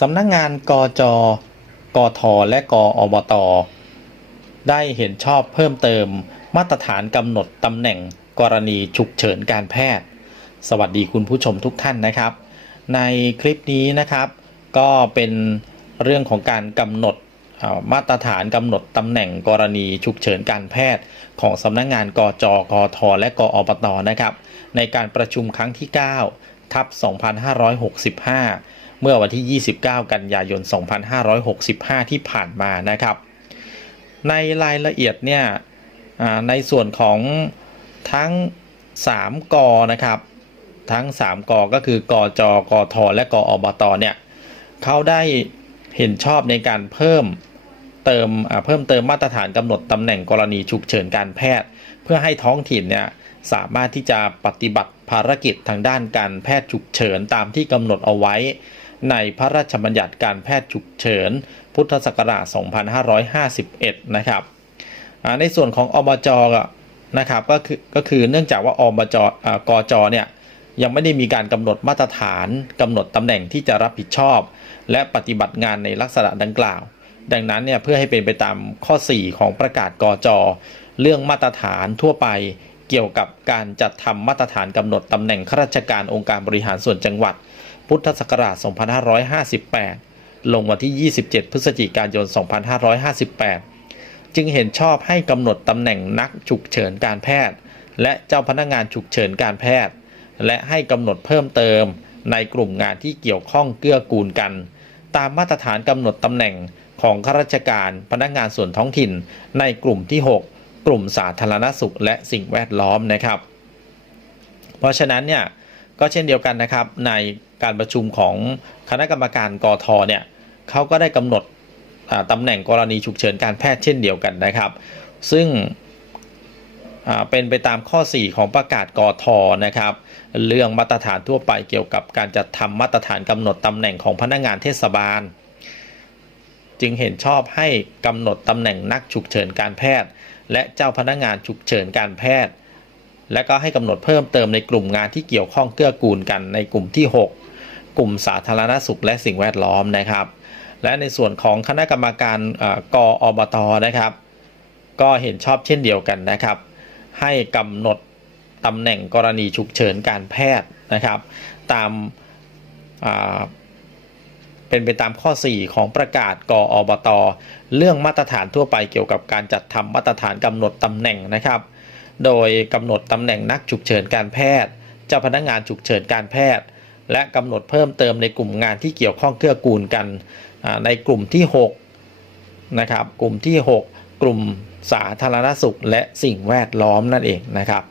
สำนักงานกจ กท และกอบต ได้เห็นชอบเพิ่มเติมมาตรฐานกำหนดตำแหน่งกรณีฉุกเฉินการแพทย์ สวัสดีคุณผู้ชมทุกท่านนะครับ ในคลิปนี้นะครับ ก็เป็นเรื่องของการกำหนดมาตรฐานกำหนดตำแหน่งกรณีฉุกเฉินการแพทย์ ของสำนักงานกจ กท และกอบตนะครับ ในการประชุมครั้งที่ 9ทับ2565 เมื่อวันที่ 29 กันยายน 2565 ที่ผ่านมานะครับ ในรายละเอียดเนี่ยในส่วนของทั้ง 3กนะครับทั้ง 3กก็คือกจกทและกอบตเนี่ยเขาได้เห็นชอบในการเพิ่มเติมเพิ่มเติมมาตรฐานกำหนดตำแหน่งกรณีฉุกเฉินการแพทย์ เพื่อให้ท้องถิ่นเนี่ยสามารถที่จะปฏิบัติภารกิจทางด้านการแพทย์ฉุกเฉินตามที่กำหนดเอาไว้ ในพระราชบัญญัติการแพทย์ฉุกเฉิน พุทธศักราช 2551 นะครับในส่วนของอบจอนะครับก็คือก็คือเนื่องจากว่าอบจอ่ากจเนี่ยยังไม่ได้มีการกำหนดมาตรฐานกำหนดตำแหน่งที่จะรับผิดชอบ และปฏิบัติงานในลักษณะดังกล่าว ดังนั้นเนี่ยเพื่อให้เป็นไปตามข้อ 4 ของประกาศกจเรื่องมาตรฐานทั่วไปเกี่ยวกับการจัดทำมาตรฐานกำหนดตำแหน่งข้าราชการองค์การบริหารส่วนจังหวัด พุทธศักราช 2558 ลงวันที่ 27 พฤศจิกายน 2558 จึงเห็นชอบให้กำหนดตำแหน่งนักฉุกเฉินการแพทย์ และเจ้าพนักงานฉุกเฉินการแพทย์ และให้กำหนดเพิ่มเติมในกลุ่มงานที่เกี่ยวข้องเกื้อกูลกัน ตามมาตรฐานกำหนดตำแหน่งของข้าราชการพนักงานส่วนท้องถิ่น ในกลุ่มที่ 6 กลุ่มสาธารณสุข และสิ่งแวดล้อมนะครับ เพราะฉะนั้นเนี่ยก็เช่นเดียวกันนะครับใน การประชุมของคณะกรรมการกทเนี่ยเขาก็ได้กำหนดอ่าตำแหน่งกรณีฉุกเฉินการแพทย์เช่นเดียวกันนะครับ ซึ่งเป็นไปตามข้อ 4 ของประกาศกทนะครับ เรื่องมาตรฐานทั่วไปเกี่ยวกับการจัดทำมาตรฐานกำหนดตำแหน่งของพนักงานเทศบาล จึงเห็นชอบให้กำหนดตำแหน่งนักฉุกเฉินการแพทย์ และเจ้าพนักงานฉุกเฉินการแพทย์ และก็ให้กำหนดเพิ่มเติมในกลุ่มงานที่เกี่ยวข้องเกื้อกูลกันในกลุ่มที่ 6 กลุ่มสาธารณสุขและสิ่งแวดล้อมนะครับ และในส่วนของคณะกรรมการเอ่อบตนะครับ ก็เห็นชอบเช่นเดียวกันนะครับ ให้กำหนดตำแหน่งกรณีฉุกเฉินการแพทย์นะครับ ตามาเป็นไปตามข้อ 4 ของประกาศกออบต เรื่องมาตรฐานทั่วไปเกี่ยวกับการจัดทำมาตรฐานกำหนดตำแหน่งนะครับ โดยกำหนดตำแหน่งนักฉุกเฉินการแพทย์ เจ้าพนักงานฉุกเฉินการแพทย์ และกำหนดเพิ่มเติมในกลุ่มงานที่เกี่ยวข้องเกื้อกูลกันในกลุ่มที่6นะครับกลุ่มที่ 6 กลุ่มสาธารณสุขและสิ่งแวดล้อมนั่นเองนะครับ